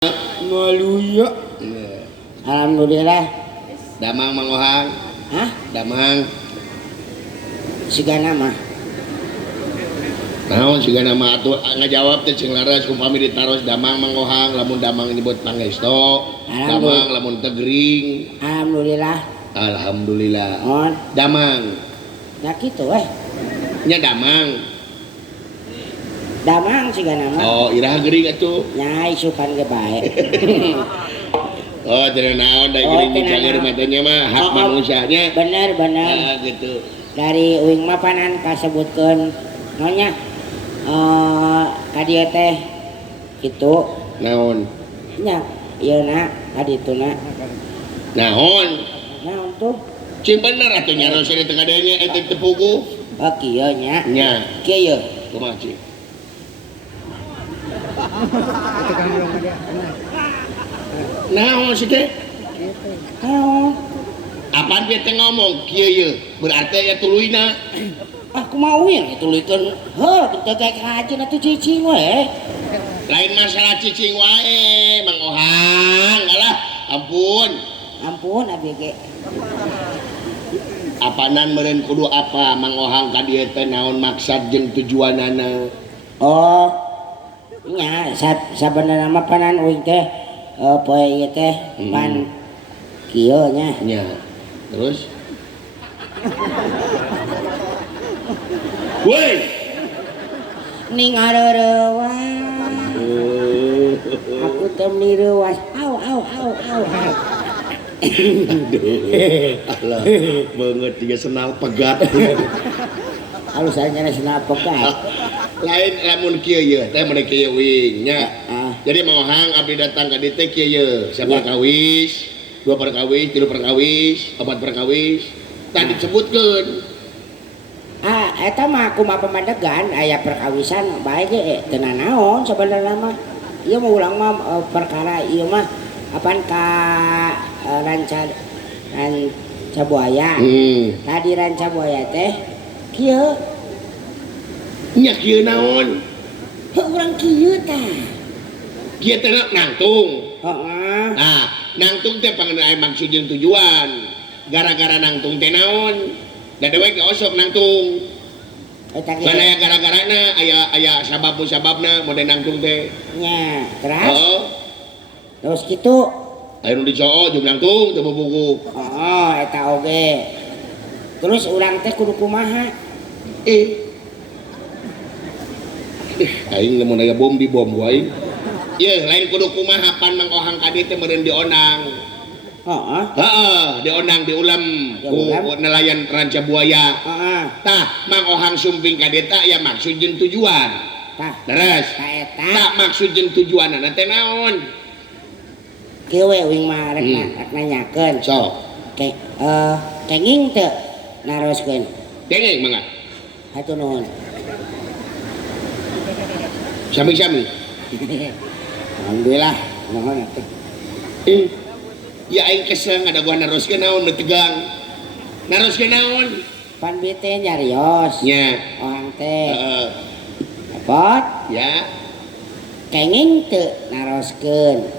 Maluya. Alhamdulillah. Damang mangohang. Hah? Damang. Sigana mah. Naon sigana mah atuh ngajawab teh cing laras upami ditaros damang mangohang lamun damang nyebut pangesto. Damang lamun tegering. Alhamdulillah. Alhamdulillah. On. Damang. Ya kitu Nya damang. Damang sigana mah. Oh, iraha geuring atuh. Nya isukan ge bae. Oh, tidak naon da geuring dicalir mah teh nya mah hak manusianya. Bener. Gitu. Dari uing mah panan kasebutkeun nonya ka dieu teh kitu. Naon? Nya ieu na kadituna. Naon? Naon tuh? Cing bener atuh nyaros di tengah nya eta tepugu. Oh kieu nya. Nya. Kieu. Kumaha cing? Naon sih teh? Naon? Apaan dia teh ngomong? Kieu ye. Berarti ya tuluina. Aku mau yang ditulikeun heuh teu kayak kajen atuh cicing we. Lain masalah cicing wae, Mang Ohang. Alah, ampun. Ampun abdi ge. Apanan meureun kudu apa Mang Ohang ka dieu teh naon maksud jeung tujuanana? Oh. Nya sabenerna mah panan uing teh poe ieu teh pan kieu nya. Nya. Terus? Woi. Ning areurewas. Aku teh mireuwas. Au. Allah, banget dia senal pegat. Halus aja senal pegat. Lain lamun kieu ye, teh mun kieu wing nya. Jadi Mang Ohang abdi datang ka dieu teh kieu ye, sabar kawis, 2 perkawis, 3 perkawis, 4 perkawis. Tadi disebutkeun. Eta mah kumaha pamadegan aya perkawisan bae ge teu naon sabenerna mah. Ieu mah ulang mah perkara ieu mah apaan ka ranca buaya. Tadi ranca buaya teh kieu. Nya kieu naon? Heuh urang kieu tah. Kieu teh nangtung. Heeh. Nah, nangtung teh pangeun aya maksud jeung tujuan. Gara-gara nangtung teh naon? Da dewe ge osok nangtung. Eta ge. Mana aya gara-garana, aya sababna mode nangtung teh. Nya, terus? Heeh. Terus kitu. Aya nu dicoo jeung nangtung teu buku. Oh, eta oge. Terus urang teh kudu kumaha? Aing lamun aya bom di bom wae. Ieu lain kudu kumaha pan Mang Ohang ka dieu teh meureun dionang. Heeh, dionang diulam ku nelayan ranca buaya. Heeh. Tah Mang Ohang sumping ka dieu teh aya maksud jeung tujuan. Tah. Leres. Tah maksud jeung tujuanna teh naon? Kieu we uing mah rek nanyakeun. Sok. Kenging teu naroskeun. Kenging mangga. Hatur nuhun. Sami-sami. Alhamdulillah, nuhun atuh. Ya aing kesel ngadaguan naroskeun naon nu tegang. Naroskeun naon? Pan bieu teh nyarios. Nya. Ohang teh. Heeh. Dapat? Ya. Kenging teu naroskeun.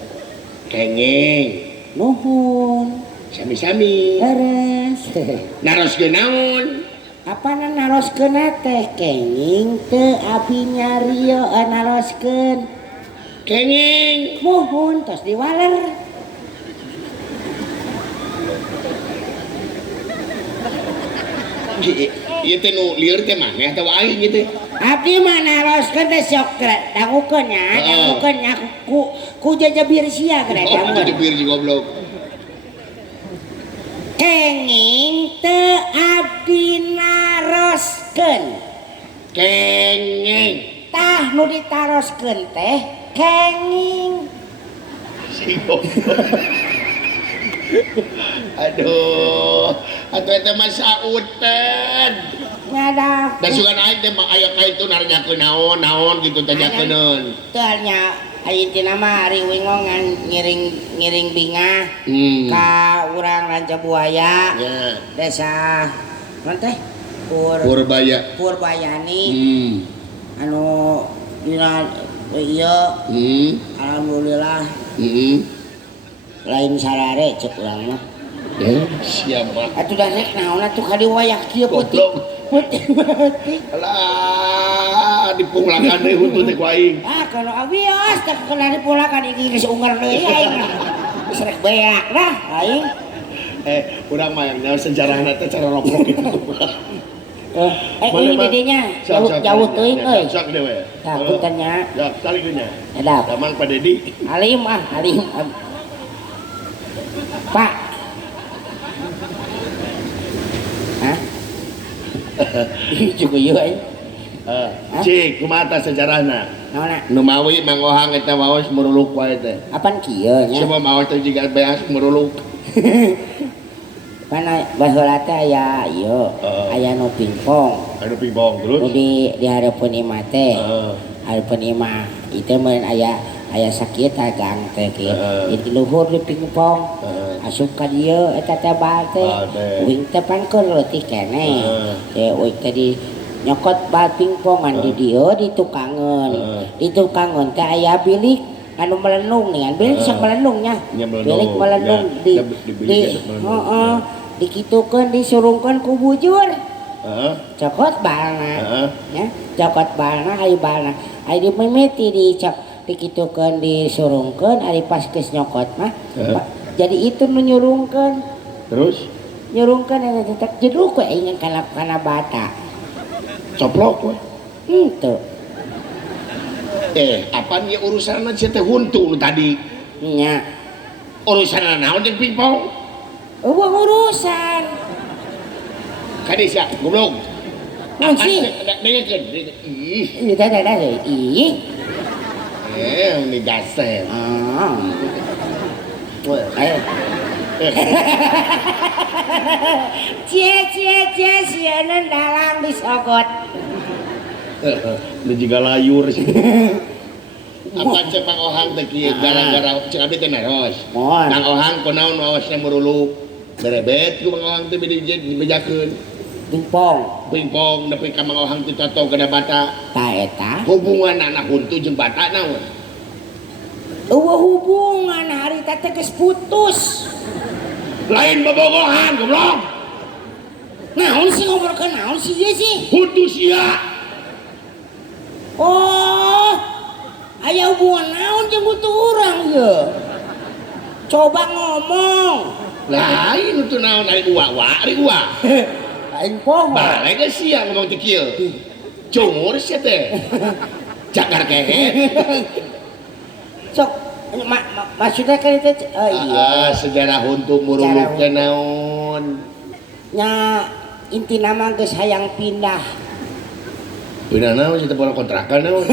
Kenging. Nuhun. Sami-sami. Leres. Naroskeun naon? Apana naroskeun teh kenging teu abdi nyario naroskeun. Kenging. Nuhun tos diwaler. Ieu teh nu lieur teh maneh atawa aing ieu teh? Abdi mah naroskeun teh sok dangukeun nya, ku jajabir sia geus Oh, jajabir si goblok. Kenging teu abdi naroskeun. Kenging. Tah nu ditaroskeun teh kenging. Si goblok. Aduh, atuh eta mah sauteun. Nyada. Da sugan aing teh mah aya ka itu narjakeun naon gitu tajakeun. Teu nya intina mah ari uing ngan ngiring bingah ka urang ranca buaya. Ya. Desa naon teh? Purbayani. Anu dina Iya, Hmm. alhamdulillah Hmm. lain sarare cek urang mah. Siapa? Atuh dah rek naon atuh ka diwayak kieu putih. Putih. Alah, dipunglakan deui huntu teh ku aing. Ah, kalau abios tak kena dipulakan iki geus unggal deui aing. Geus rek beak dah aing. Urang mah yang sejarahna teh cara roplok itu. Ini didinya jauh teuing euy. Sok dewe. Tah punten nya. Ya, salikeunnya. Edap. Damang Pak Dedi. Alim. Pak. Hah? Juga ieu aing. Cik, kumaha tah sejarahna? Naonna? Nu mawi mangohang eta waos meruluk wae teh. Apaan kieu nya? Coba maos teh jiga beas meruluk. Mana baheula teh aya ieu, aya nu pingpong. Anu pingpong Nu terus. di hareupeun imah teh. Heeh. Hareupeun imah itu meureun aya sakit gang teh kieu. Heeh. Di luhur di pingpong. Heeh. Asup ka dieu eta teh bal teh. Bal teh. Uing teh pan keur leutik keneh. Teh uing teh di nyokot bal pingpongan di dieu ditukangeun. Ditukangeun teh aya bilik anu melenung nih kan bilik sok melenung nya. Nya melenung. Bilik melenung Ya, di di bilik ada melenung. heeh. Dikitukeun disurungkeun ku bujur. Heeh. Cokot balna. Heeh. Ya, cokot balna ai balna. Ai dimimiti dikitukeun disurungkeun ari pas geus nyokot mah. Jadi itu nu nyurungkeun. Terus Nyurungkeun eta tetep jeduk we ingan kana bata. coplok we. Henteu. Apaan ya urusanna sia teh huntu nu tadi? Nya. Urusanna naon jeung pingpong? Eueuh urusan. Kade sia goblok. Naon sih? Dengekeun. Ieu teh dah ih. Ini gasen. Ah. Ayo. Cie sieun dalang disogot. Lu juga layur sih. Apa cek Bang Ohang teh kieu gara-gara cek abdi teh naros. Mohon. Bang Ohang kunaon waosna meruluk. Berebet ku Bang Ohang teh dibejakeun. Pingpong nepi ka Bang Ohang teh toto kada bata. Ta eta. Hubungan anak huntu jeung bata naon? Eueuh hubungan hari teh geus putus. Lain bobogohan goblok. Naon sih ngobrolkeun naon sih ieu sih? Huntu sia. Oh. Aya hubungan naon jeung butuh urang ieu? Coba ngomong. Lain itu naon ari uwa. Aing poho. Balik ke sia ngomong teh kieu. Cungur sia teh. Jakar kehe. Sok maksudnya kan itu iya. Sejarah huntu muruluk teh naon? Nya inti nama geus hayang pindah. Pindah naon sia teh pola kontrakan naon?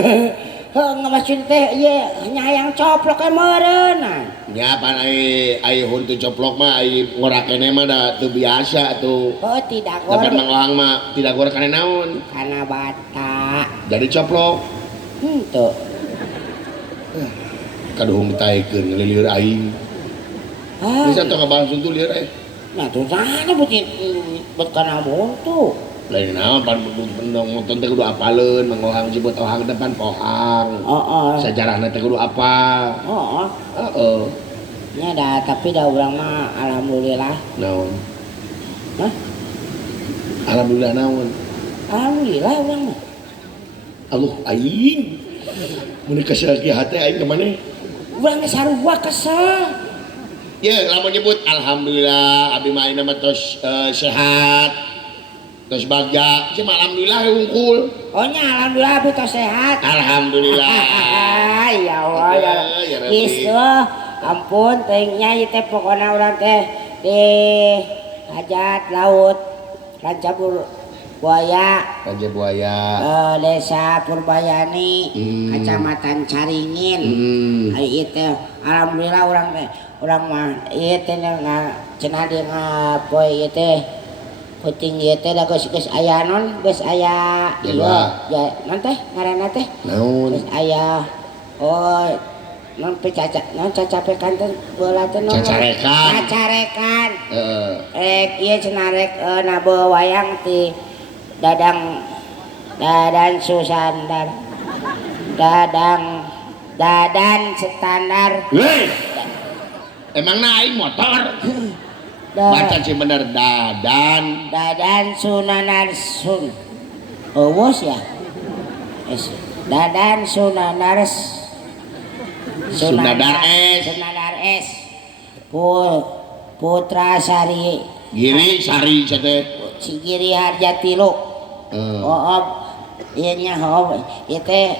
Heeh maksud teh ieu nya hayang coplok ke meureun. Nya pan ai huntu coplok mah ai ngorakene mah da teu biasa atuh. Oh tidak Dapat gor. mangohang mah tidak gor kana naon? Kana bata. Jadi coplok. Henteu. Kaduhung ditaikeun ngelilir aing. Bisa tong ngabahas huntu lieur Nah tuh sana buat kana buntu. Lain naon pan nonton teh kudu apaleun mangohang jebot ohang depan pohang. Sejarahna teh kudu apa? Heeh. Nya da tapi da urang mah alhamdulillah. Naon? Hah? Alhamdulillah naon? Alhamdulillah urang mah. Allah aing. Mun kesel ki hate aing ka maneh? Urang geus sarua kesel. Ya, lamun nyebut alhamdulillah abdi mah ayeuna mah tos sehat. Tos bagja, cuma alhamdulillah hungkul. Oh nya alhamdulillah abdi tos sehat. Alhamdulillah. Ya Allah ya. Geus ampun teuing nya ieu teh pokona urang teh di hajat laut Rancabur Buaya. Raja Buaya. Desa Purbayani, Kecamatan Caringin. Ieu teh alhamdulillah urang mah ieu teh cenah di ngapoe ieu teh puting ieu teh da geus aya non, geus aya ieu ya naon teh ngaranna teh? Naon? Geus aya non cacapekan teh beula teh non. Cacarekan. Heeh. Rek ieu cenah rek nabeul wayang ti Dadan Susandar. Dadang dadan standar. Hei, emang naik motor? Baca sih bener dadan. Dadan sunanar sun. Bos ya. Dadan sunadar S. Sunadar S. Putra Sari. Giri Sari teh. Si Giri Harjati lo. Iya nya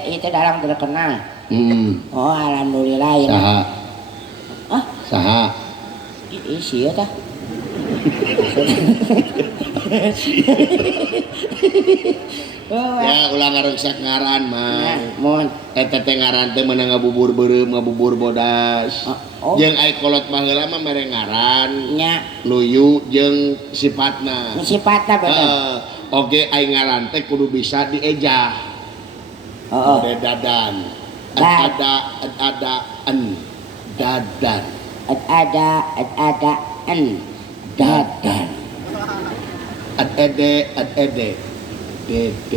itu dalam terkenal. Oh alhamdulillah ya. Saha. Ah? Saha. Isi ya tah. Ya ulang ngarengsak ngaran mah. Mohon. Eta teh ngaran teh meunang ngabubur beureum ngabubur bodas. Jeung ai kolot mah heula mah mere ngaran. Nya. Luyu jeung sifatna. Sifatna betul. Oge ai ngaran teh kudu bisa diejah. Dadan. Ada en dadan. Ada en dadan. Ede dede. Ede.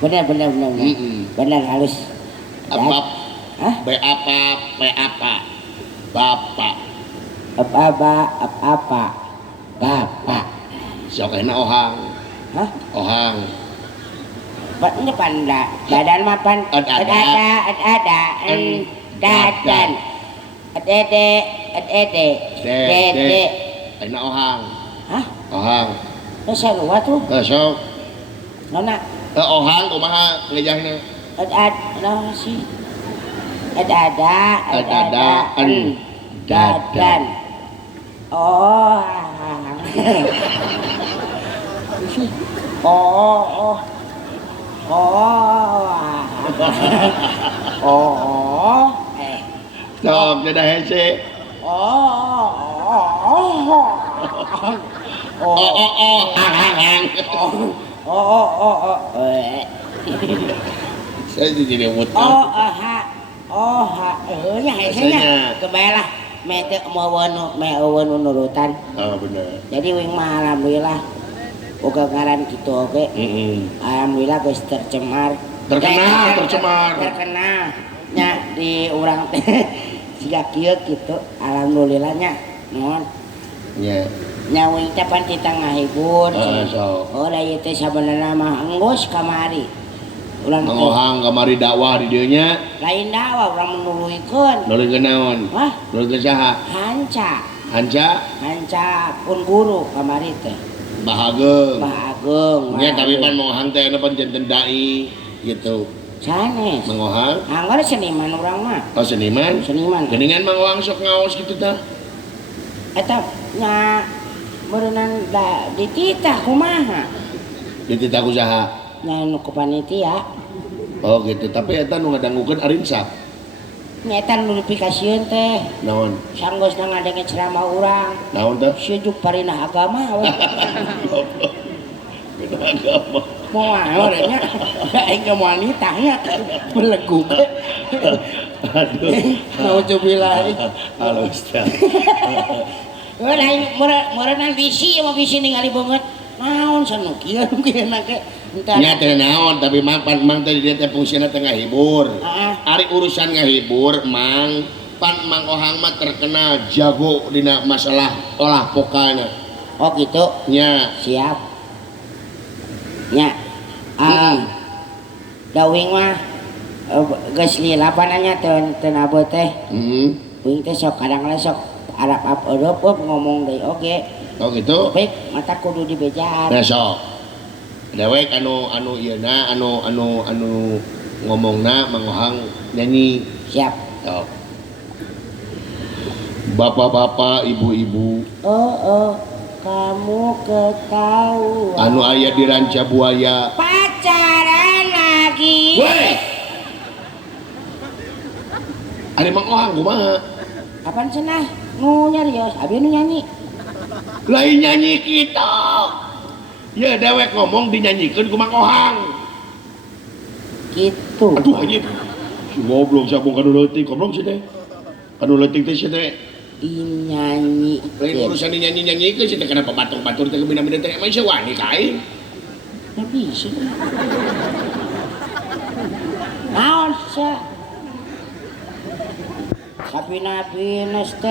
Benar. Benar halus. Apa? Hah? Be apa? Bapak. Apa? Bapak. Sok enak ohang. Hah? Ohang. Ini panda. Dadan mapan. Ada en dadan. Ede. Enak ohang. Hah? Ohang. Saya lupa tuh. Sok. Nona. Ohang kumaha ngejahna? Ada sih. Ada en dadan. Oh. Sok jadi hese. Hang. Saya jadi utang. Ya hesenya. Kebayalah. Mete mau nurutan. Oh bener. Jadi wing mah alhamdulillah. Boga ngaran kitu oge. Alhamdulillah geus tercemar. Terkenal. Nya di urang teh siga kieu kitu. Alhamdulillah nya. Nuhun. Nya. Nya wing teh pan kita ngahibur. So. Oh da ieu teh sabenerna mah enggus kamari. Ulang Mengohang kamari dakwah di dieu nya. Lain dakwah urang menuluykeun. Nuluykeun naon? Wah, nuluykeun saha? Hanca pun guru kamari teh. Bahageng. Nya tapi pan mengohang teh anu pan janten dai gitu. Sanes. Mengohang. Anggar seniman urang mah. Oh seniman. Geningan mengohang sok ngaos kitu tah. Eta nya meureunnan da dititah kumaha? Dititah ku saha? Nya nu ku panitia. Oh gitu, tapi eta nu ngadangukeun arinsap. Nya eta nu dipikasieun teh. Naon? Sanggosna ngadenge ceramah urang. Naon teh? Sejuk parinah agama we. Agama. Moal nya. Aing ge moal nitahnya belegu. Aduh. Nauzubillah. Halo Ustaz. Lain meureunnan bisi ningali banget. Naon sanu kieu kieuna ge. Nya teh naon tapi mang teh dia teh fungsina teh ngahibur. Ari urusan ngahibur mang pan mang ohang mah terkenal jago dina masalah olah pokalna. Oh gitu. Nya. Siap. Nya. Dawing mah geus lilapananya teu nabot teh. Wing teh sok kadang sok Arab Europe ngomong deui oge. Oh gitu. Baik, mata kudu dibejaan. Nah sok. Dewek anu ieuna anu ngomongna mangohang nyanyi. Siap. Sok. Bapak-bapak, ibu-ibu. Oh, kamu ketahuan. Anu aya di ranca buaya. Pacaran lagi. Woi. Ari mangohang kumaha? Apaan cenah? Nu nyarios, abi nu nyanyi. Lain nyanyi kita. Ya dewek ngomong dinyanyikeun ku Mang Ohang. Gitu. Aduh anjing. Si goblok sabung kanu leutik, goblok sih teh. Kanu leutik teh sih teh. Dinyanyi. Lain urusan dinyanyi-nyanyikeun sih teh kenapa batur-batur teh bina-bina teh emang wani kain. Ya bisa. Naon sa? Kapina-pinas teh.